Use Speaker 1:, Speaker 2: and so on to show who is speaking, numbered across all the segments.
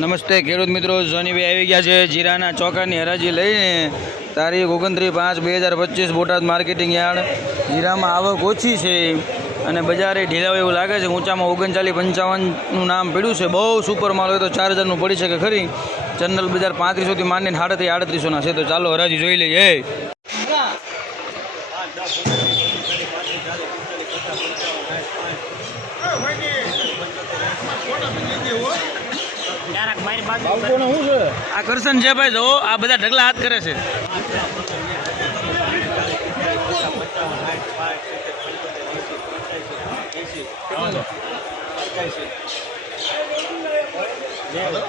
Speaker 1: નમસ્તે, ખેડૂત મિત્રો સોનીભાઈ આવી ગયા છે જીરાના ચોકાની હરાજી લઈને. તારીખ ઓગણત્રીસ પાંચ બે હજાર પચીસ, બોટાદ માર્કેટિંગ યાર્ડ. જીરામાં આવક ઓછી છે અને બજારે ઢીલા હોય એવું લાગે છે. ઊંચામાં ઓગણચાલીસ પંચાવનનું નામ પડ્યું છે. બહુ સુપર માલ હોય તો ચાર હજારનું પડી શકે ખરી. જનરલ બજાર પાંત્રીસોથી માંડીને સાડત્રીસ, આડત્રીસોના છે. તો ચાલો હરાજી જોઈ લઈએ. આ કરશન છે ભાઈ જો આ બધા ઢગલા હાથ કરે છે.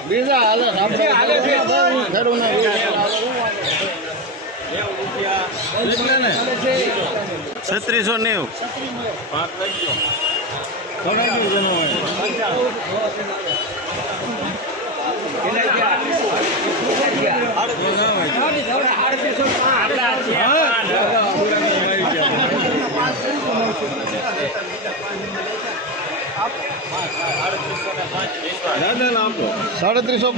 Speaker 2: બીજા હાલે છત્રીસો નેવું. સાડત્રીસો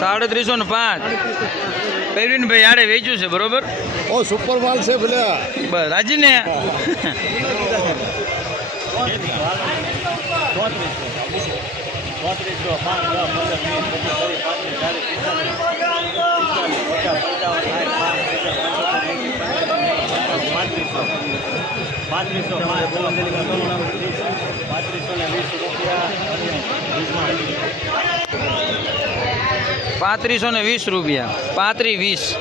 Speaker 1: સાડત્રીસો ને પાંચ. પરવીનભાઈ આડે વેચ્યું છે બરોબર?
Speaker 2: ઓ સુપર માલ છે ભલે.
Speaker 1: બસ રાજી ને?
Speaker 3: પાંત્રીસો પાંત્રીસો ને વીસ રૂપિયા
Speaker 1: પાંત્રીસો ને વીસ રૂપિયા. પાંત્રી વીસ.